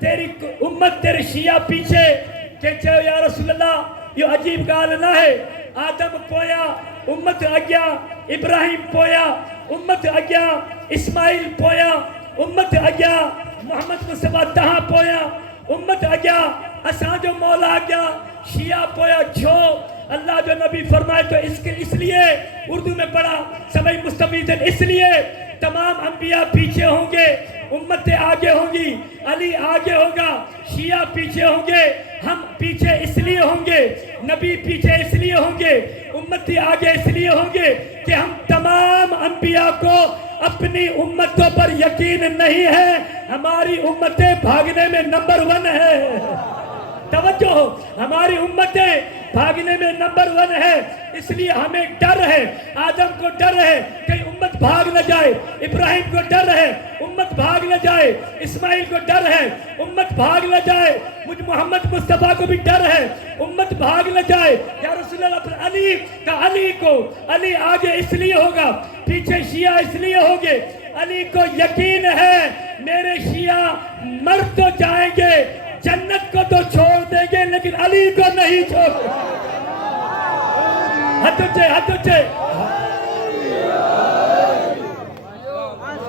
तेरी उम्मत तेरे शिया पीछे के चयो या रसूल अल्लाह यो अजीब गाल ना है। आदम पोया उम्मत अग्या, इब्राहिम पोया उम्मत अग्या, इस्माइल पोया उम्मत अग्या, मोहम्मद मुस्तफा तहां पोया उम्मत अग्या, असा जो मौला अग्या शिया पोया छो। अल्लाह जो नबी फरमाए तो इसलिए उर्दू में पढ़ा सभी मुस्तफीद, इसलिए तमाम अंबिया पीछे होंगे, उम्मतें आगे होंगी, अली आगे होगा, शिया पीछे होंगे, हम पीछे इसलिए होंगे, नबी पीछे इसलिए होंगे, उम्मती आगे इसलिए होंगे कि हम तमाम अंबिया को अपनी उम्मतों पर यकीन नहीं है। हमारी उम्मतें भागने में नंबर 1 है। तवज्जो, हमारी उम्मतें भागने में नंबर 1 है, इसलिए हमें डर है। आदम को डर है कहीं उम्मत भाग न जाए, इब्राहिम को डर है उम्मत भाग न जाए, इस्माइल को डर है उम्मत भाग न जाए, मुझ मोहम्मद मुस्तफा को भी डर है उम्मत भाग न जाए। या रसूल अल्लाह अली का, अली को अली आगे इसलिए होगा, पीछे शिया इसलिए होंगे। अली को यकीन है मेरे शिया मर तो जाएंगे, जन्नत को तो छोड़ देंगे, लेकिन अली को नहीं छोड़। हाथ उच्चे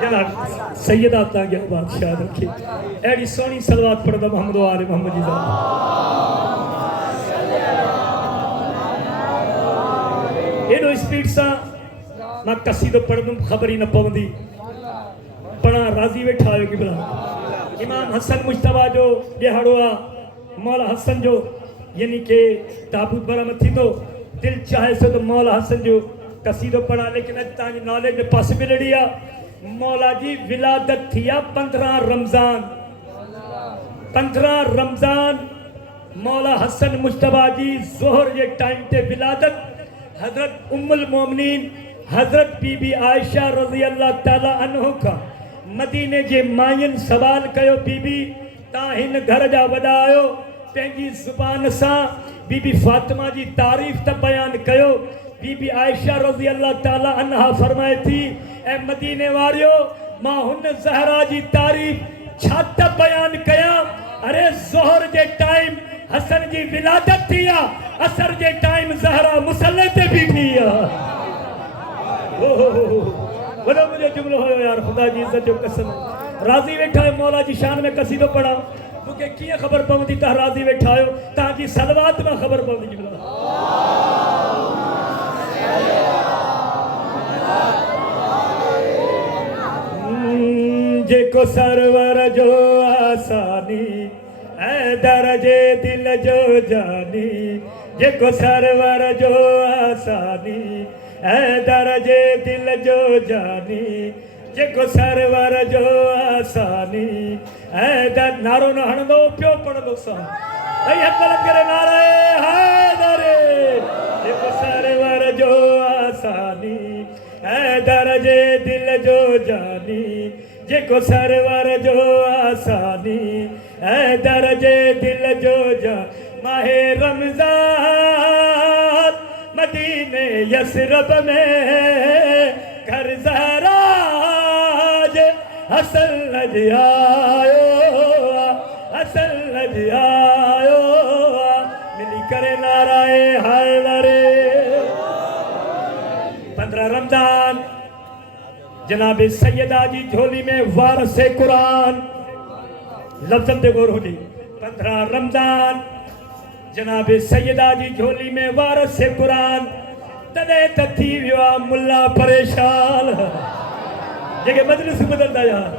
जनाब सैयदा तागिया बादशाह रखी एडी सोनी सलवात पढ़दा मोहम्मद आले मोहम्मद जी एडो स्पीड सा मां कसीदो पढ़दुम खबर ही न पवंदी, पढ़ा राजी वेठा आयो कि भला इमाम हसन मुश्तबा जो दिहाड़ो आ मौला हसन जो यानी के ताबूत बरामद थी तो दिल चाहे सो तो मौला हसन जो कसीदो पढ़ा, लेकिन अज ताजी नॉलेज में पॉसिबिलिटी आ मौला जी विलादत थी 15 रमजान 15 रमजान मौला हसन मुश्तबा जी जोहर जे टाइम ते विलादत हजरत उम्मुल मोमिनीन हजरत बीबी आयशा रजी अल्लाह ताला अन्हो का मदीने जे मायन सवाल कयो बीबी ता हिन घर जा वडा आयो पंहिंजी ज़ुबान सां बीबी फातिमा जी तारीफ़ त बयान कयो। बीबी आयशा रज़ी अल्लाह ताला अन्हा फरमाए थी ए मदीने वारियो मां हुन ज़हरा जी तारीफ़ छा त बयान कया। अरे ज़ोहर जे टाइम हसन जी विलादत थी आ, असर जे टाइम ज़हरा मुसल्ले ते बीठी आ। वॾो मुझे जुमलो हो यार, खुदा जी इज्जत जो कसम राज़ी वेठा है मौला जी शान में कसीदो पढ़ा मुझे किए खबर पवंदी ता राज़ी वेठा आयो ताजी सलवात में खबर पवंदी जुमला। जेको सरवर जो आसानी ऐ दरजे दिल जो जानी, जेको सरवर जो आसानी ऐ दरजे दिल जो जानी, जेको सरवर जो आसानी ऐ दर नारो न हणंदो पियो पढ़ंदो सा भई हकल करे नारे हैदरे। जेको सरवर जो आसानी ऐ दरजे दिल जो जानी, जेको सरवर जो आसानी ऐ दरजे दिल जो जा। माहे रमजान मदीने यसरब में घर ज़हरा हसन लज आयो, हसन लज आयो मिली करे नाराए हैदरे। 15 रमजान जनाब सैयदा जी झोली में वारसे कुरान लफ्ज़न ते गौर हुजे। 15 रमजान जनाब सैयदा जी झोली में वारसे कुरान तदे थी वियो मुल्ला परेशान जेके मजलिस बदलदा यार।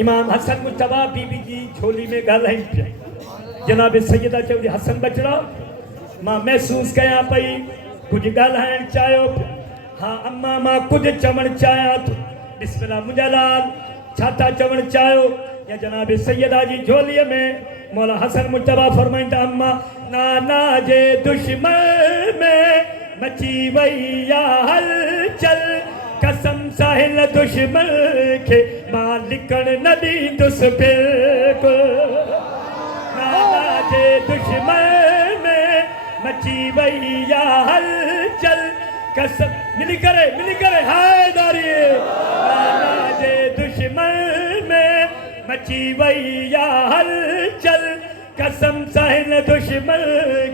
इमाम हसन मुश्तबा बीबी जी झोली में ॻाल्हाइनि पिया। जनाब सैयदा चवंदी हसन बचड़ा मां महसूस कया पई कुछ ॻाल्हाइण चाहियो। हाँ अम्मा मां कुछ चवण चाहियां थो। बिस्मिल्लाह मुंहिंजा लाल छा था चवण चाहियो। या जनाब सैयदा जी झोलीअ में मौला हसन मुश्तबा फरमाइंदा अम्मा नाना जे दुश्मन में मची वई या हलचल, कसम साहिल दुश्मन के मां लिकण न ॾींदुसि बिल्कुल। नाना जे दुश्मन में मची वई या हलचल, कसम मिली करे हैदरी। नाना जे दुश्मन में मची वई या हलचल कसम सहन दुश्मन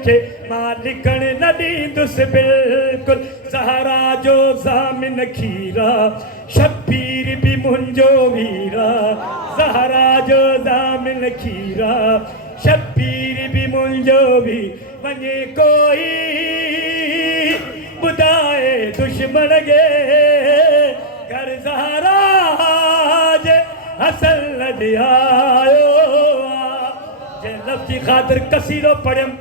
के मालिकण न ॾींदुसि बिल्कुल ज़हरा जो ज़ामिन खीरा शब्बीर भी मुंहिंजो वीरा ज़हरा जो ज़ामिन खीरा शब्बीर भी मुंहिंजो भी वञे कोई ॿुधाए दुश्मन खे घर ज़हरा जे हसन लॾे आयो जे लफ़्ज़ी ख़ातिर कसीरो पढ़ियमि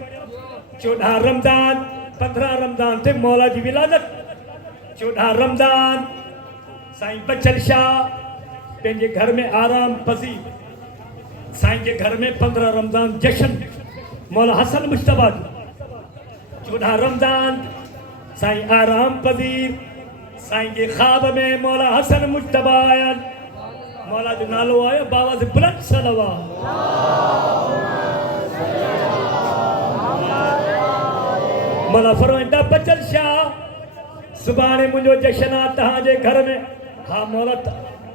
14 रमज़ान 15 रमज़ान ते मौला जी विलादत 14 रमज़ान साईं बचल शाह पंहिंजे घर में आराम पज़ीर साईं के घर में 15 रमज़ान जश्न मौला हसन मुश्तबा 14 रमज़ान साईं आराम पज़ीर साईं के ख्वाब में मौला हसन मुश्तबा आया मौला जो नालो आयो बाबा से बुलंद सलवा मौला फरमाईंदा बचल शाह सुभाणे मुंहिंजो जश्न आहे तव्हांजे घर में हा मौला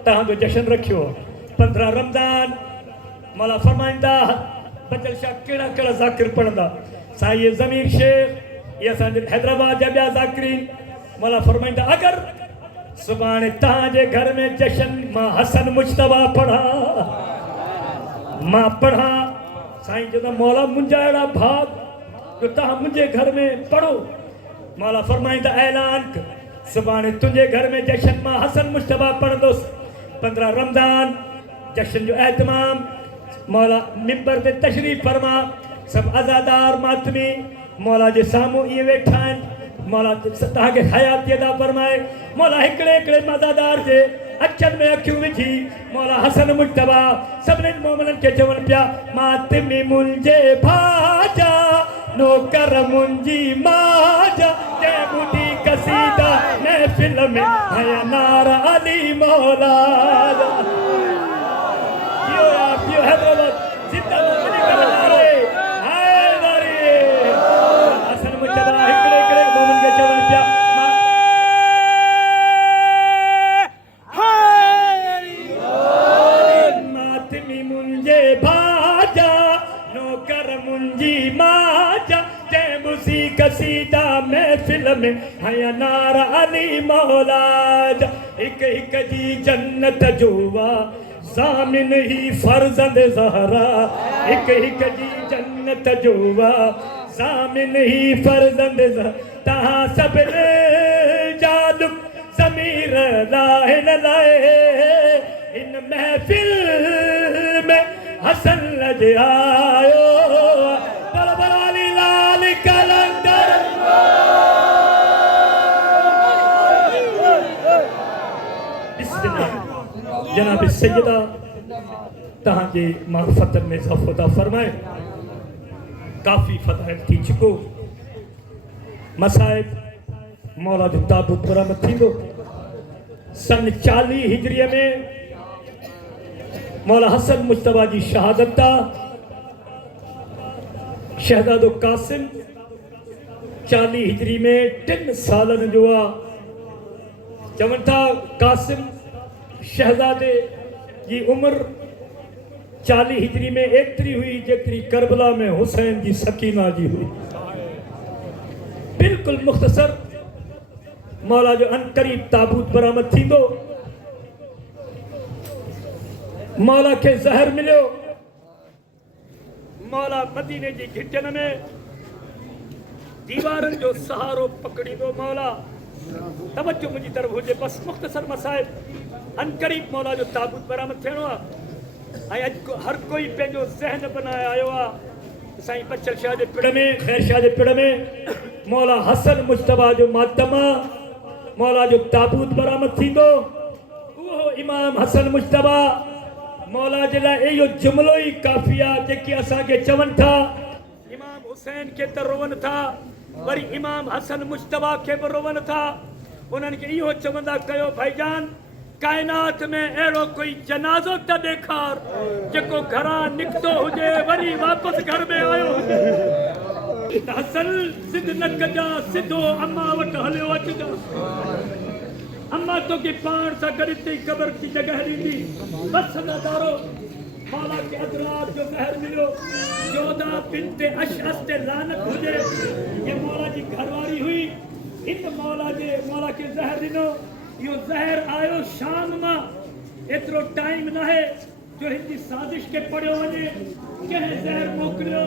तव्हांजो जश्न रखियो 15 रमज़ान मौला फरमाईंदा बचल शाह कहिड़ा कहिड़ा ज़ाकिर पढ़ंदा साईं ज़मीर शेख ये असांजे हैदराबाद जा ॿिया ज़ाकिरीन मौला फरमाईंदा अगरि सुभाणे तव्हांजे घर में जश्न मां हसन मुश्तबा पढ़ा मां पढ़ा साईं चवंदा मौला मुंहिंजा अहिड़ा भाग जो तव्हां मुंहिंजे घर में पढ़ो मौला फरमाईंदा ऐलान कर सुभाणे तुंहिंजे घर में जश्न मां हसन मुश्तबा पढ़ंदुसि 15 रमज़ान जश्न जो एहतमाम मौला मिंबर ते तशरीफ़ फरमा सब अज़ादार मातमी मौला जे साम्हूं इहे वेठा आहिनि मौला तव्हांखे हयाती अदा फरमाए मौला हिकिड़े हिकिड़े मज़ादार जे अखियुनि में अखियूं विझी मौला हसन मुश्तबा सभिनीनि मोमिननि खे चवनि पिया मातमी मुंहिंजे भाजा नौकर मुंहिंजी माजा जंहिं ॿुधी कसीदा महफ़िल में हया नारा अली मौला हैदराबाद जिंदा नारे हैदरी हसन मुश्तबा हिकिड़े हिकिड़े मोमिन खे चवनि पिया मातमी मुंहिंजे भाजा नौकर मुंहिंजी माजा जंहिं ॿुधी कसीदा महफ़िल में हया नारा अली मौला हिक हिक जी जन्नत जो ज़ामिन ही फर्ज़ंद ज़हरा हिक हिक जी जन्नत जो ज़ामिन ही फर्ज़ंद ज़हरा तव्हां सभिनी जालु ज़मीर लाहे न लाहे इन महफ़िल में हसन लॼ आयो बरबराली लाल कलंदर जनाब सैयदा तव्हांजे मार्फत में इज़ाफ़ो फरमाए काफ़ी फ़ज़ाइल थी चुको मसाइब मौला जो ताबूत बरामद थींदो सन 40 हिजरीअ में मौला हसन मुश्तबा जी शहादत शहज़ादो कासिम 40 हिजरी में 3 सालनि जो आहे चवनि था कासिम शहज़ादे जी उम्र 40 हिजरी में एतिरी हुई जेतिरी करबला में हुसैन जी सकीना जी हुई बिल्कुलु मुख़्तसर मौला जो अनकरीब ताबूत बरामद थींदो मौला खे ज़हर मिलियो मौला मदीने जी घिटियुनि में दीवारनि जो सहारो पकड़ींदो मौला तवज्जो मुंहिंजी तरफ़ हुजे बस मुख़्तसर मसाइब अनकरीब मौला जो ताबूत बरामद थियणो आहे ऐं अॼु हर कोई पंहिंजो ज़हन बनाए आयो आहे साईं बचल शाह जे पिड़ में ख़ैर शाह जे पिड़ में मौला हसन मुश्तबा जो मातम मौला जो ताबूत बरामद थींदो उहो इमाम हसन मुश्तबा मौला जे लाइ इहो जुमिलो ई काफ़ी आहे जेके असांखे चवनि था इमाम हुसैन खे त रोवनि था वरी इमाम हसन मुश्तबा खे बि रोवनि था उन्हनि खे इहो चवंदा कयो भाईजान कायनात में अहिड़ो कोई जनाज़ो त ॾेखार जेको घरां निकितो हुजे वरी वापसि घर में आयो हुजे त हसन ज़िद न कजां सिधो अम्मा वटि हलियो अचिजां अम्मा तोखे पाण सां गॾु हिते क़बर जी जॻह ॾींदी बसि सदादारो मौला के अदरात जो जहर मिलो जोधा बिनते अशअस ते लानत हुजे ये मौला जी घरवारी हुई इन मौला के जहर दिनो यो जहर आयो शाम मां एतरो टाइम न है जो हिंदी साजिश के पड़ियो वने के जहर मोकलियो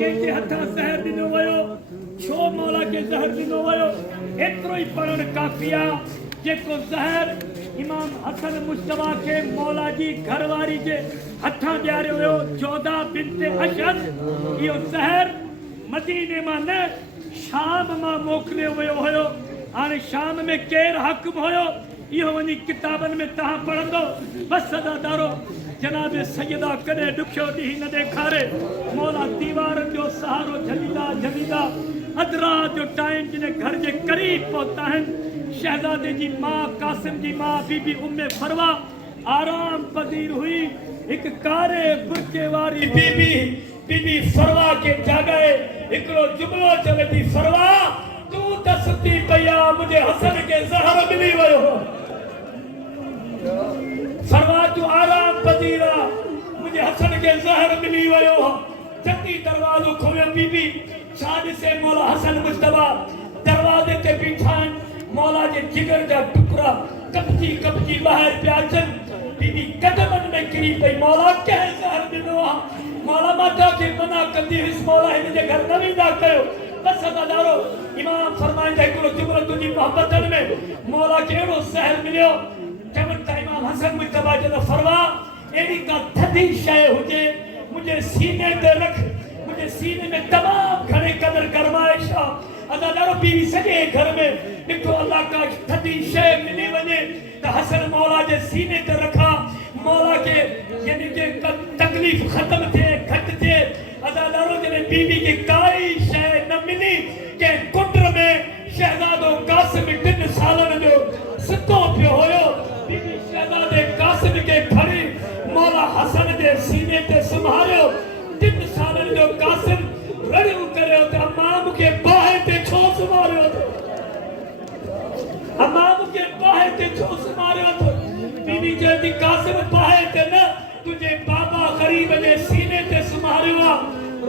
के हथा जहर दिनो वयो छो मौला के जहर दिनो वयो एतरो ही पढ़न काफिया जेको जहर इमाम हसन मुश्तबा के मौला जी घरवारी जे हथा ॾियारियो हुयो जोधा बिनते अशद इहो ज़हर मदीने मां न शाम मां मोकिलियो वियो हुयो हाणे शाम में केरु हक़ हुयो इहो वञी किताबनि में तव्हां पढ़ंदो बसि अदादारो जनाब सैयदा कॾहिं ॾुखियो ॾींहुं न ॾेखारे मौला दीवारनि जो सहारो झलींदा झलींदा अदरा जो टाइम जिन घर जे क़रीब पहुता आहिनि शहजादे जी मां कासिम जी मां बीबी उम्मे फरवा आराम पजीर हुई एक कारे बुरके वारी बीबी फरवा के जागे एकड़ो जुमलो चले थी फरवा तू त सुती पया मुझे हसन के जहर मिली वयो फरवा तू आराम पजीरा मुझे हसन के जहर मिली वयो चंगी दरवाजो खोलियो बीबी छाड़ से मौला हसन मुस्तफा दरवाजे ते बीठा मौला जे जिगर जा टुकड़ा कपची कपची बाहर प्याचन बीबी कदमन में किरी पई मौला कह जहर दिनो मौला माता के मना कंदी इस मौला इन जे घर न विदा कयो बस अदादारो इमाम फरमाइंदा हिकिड़ो जुमलो तुंहिंजी मोहब्बतनि में मौला के एड़ो जहर मिलियो चवनि था इमाम हसन मुस्तफा जो फरवा एड़ी का थधी शय हुजे मुझे सीने ते रख मुझे सीने में तमाम घणे कदर गरमाइश अदादारो बीवी सजे घर में देखो अल्लाह का थदी शय मिली वने त हसन मौला जे सीने ते रखा मौला के यानी के तकलीफ खत्म थे घट थे अदादारो जने बीवी के काई शय न मिली के कुंडर में शहजादो कासिम 3 सालन जो सुतो पियो होयो बीवी शहजादे कासिम के खड़ी मौला हसन जे सीने ते संभालियो 3 सालन जो कासिम रड़ियो करियो त अम्मा मुके बाहे ते छो संभालियो अम्मा मुके बाहे ते छो संभालियो बीवी जे कासिम बाहे ते न तुझे बाबा गरीब जे सीने ते संभालियो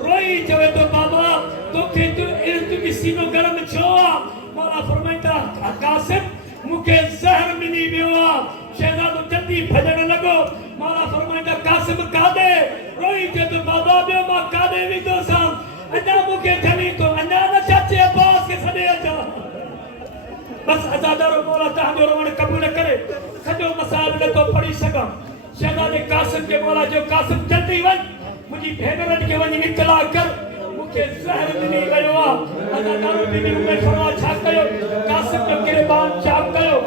रोई चवे तो बाबा तोखे तुझी सीनो गरम छो मौला फरमाइंदा कासिम मुके जहर मिली वियो शहजादो जल्दी भजन लगो मौला फरमाइंदा कासिम कादे रोई चे तो बाबा बियो मां कादे विदो सां अना मुके थली तो अना न चाचे अब्बास के सदे अचा बस अदादारो मौला तहां रोवण कबूल करे सजो मसाल न तो पढ़ी सका शहजादे कासिम के मौला जो कासिम जल्दी वन मुझी भेनरन के वनी इत्तला कर मुके जहर मिली गयो अदादारो बीबी उम्मे फरवा छा कयो कासिम जो गिरबान चाक कयो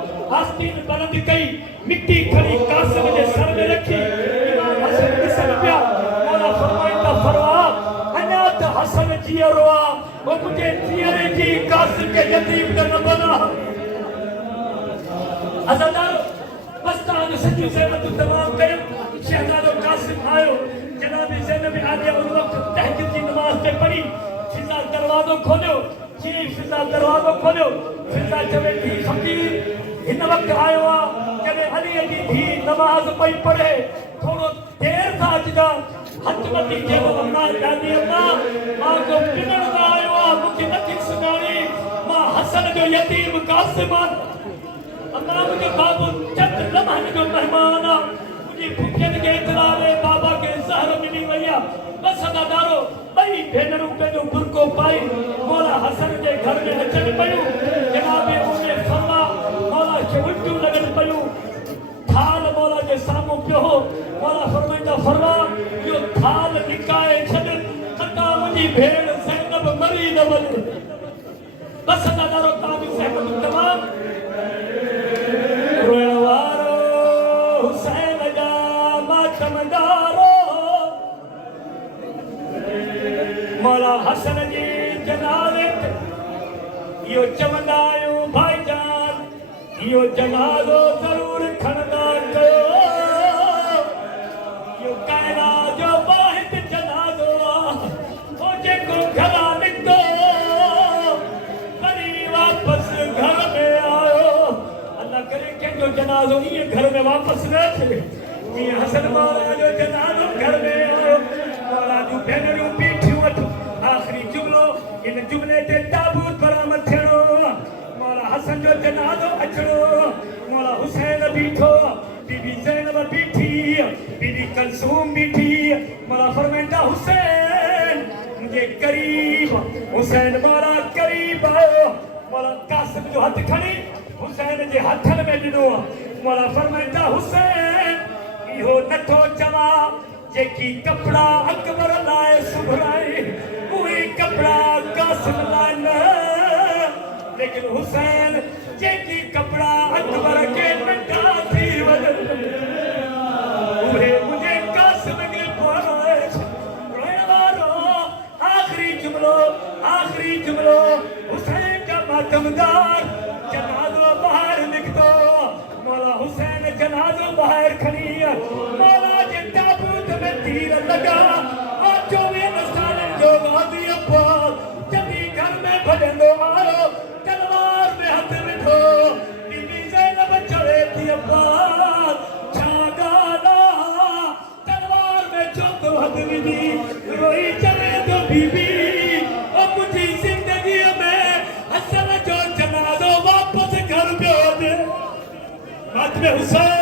आस्तीन बुलंद कई मिट्टी खड़ी कासिम जे सर में रखी इमाम हसन किसन पिया मौला फरमाइंदा फरवा अना त हसन जियरोआ वो मुझे जियरे जी कासिम के यतीम न बना अदादारो बस्तान सच्ची सेवत तमाम कयो शहजादो कासिम आयो जनाब ज़ैनब आलिया उन वक्त तहज्जुद की नमाज पे पढ़ी फिजा दरवाजो खोलियो जी फिजा दरवाजो खोलियो फिजा चवे थी फकीर इन वक्त आयो जने अली जी भी नमाज पई पढ़े थोड़ो देर था अचदा हथ मती के अम्मा दादी अम्मा मां को पिनण आयो मुझे नथी सुनाणी मां हसन जो यतीम कासिम अम्मा मुझे बाबू चंद लम्हन जो मेहमान मुझे भुखन के इतलावे बाबा के जहर मिली वया बस अदादारो बई भेनरू पे जो बुरको पाई मौला हसन के घर में अचन पयो जनाबे उन्हें फरमा मौला के उल्टू लगन पयो थाल मौला के सामू पियो मौला फरमाइंदा फरमा यो थाल निकाए छड अता मुझी भेड़ ज़ैनब मरी न वने बस अदादारो ताबी सहमत तमाम रोवारो हुसैन जा मातमदारो मौला हसन जी जनाज़े यो चवंदा आहियूं भाईजान यो जनाज़ो ज़रूर खणंदा कयो यो कायरा जो वाहिद जनाज़ो ओ जेको घरा निकतो वरी वापस घर में आयो अल्लाह करे कंहिंजो जनाज़ो ईअं घर में वापस न थिए ईअं हसन मौला जो जनाज़ो कलसूम बीठी मला फरमेंदा हुसैन मुझे करीब हुसैन मारा करीब आयो मला कासिम जो हथ खणी हुसैन जे हथन में ॾिनो मला फरमेंदा हुसैन इहो नथो चवा जेकी कपड़ा अकबर लाए सुभराई उही कपड़ा कासिम लाए न लेकिन हुसैन जेकी कपड़ा अकबर के नंढा थी वञनि उहे मुझे कासिम के पाए रोइण वारो आखिरी जुमलो हुसैन का मातमदार जनाज़ो बाहर निकतो मौला हुसैन जनाज़ो बाहर खणी मौला जे ताबूत में तीर लगा और 24 सालन जो गाज़ी अब्बास जल्दी घर में भजंदो आयो तलवार में हथ विधो बीबी ज़ैनब चढ़े थी अब्बास छागाला तलवार में चौथो हथ विधी रोई चले तो बीबी और मुझी जिंदगी में हसन जो जनाज़ो वापस घर पियो दे रात में हुसैन